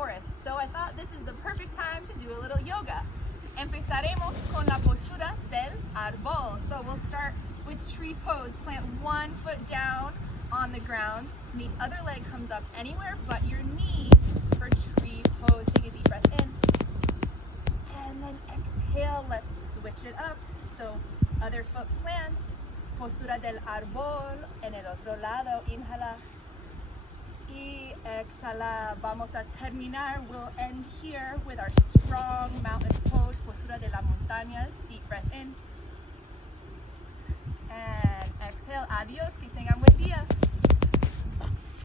forest. So I thought this is the perfect time to do a little yoga. Empezaremos con la postura del árbol. So we'll start with tree pose. Plant one foot down on the ground. The other leg comes up anywhere but your knee for tree pose. Take a deep breath in. And then exhale. Let's switch it up. So other foot plants. Postura del árbol. En el otro lado. Inhala. Y exhala. Vamos a terminar. We'll end here with our strong mountain pose. Postura de la montaña. Deep breath in. And exhale. Adiós. Que tengan buen día.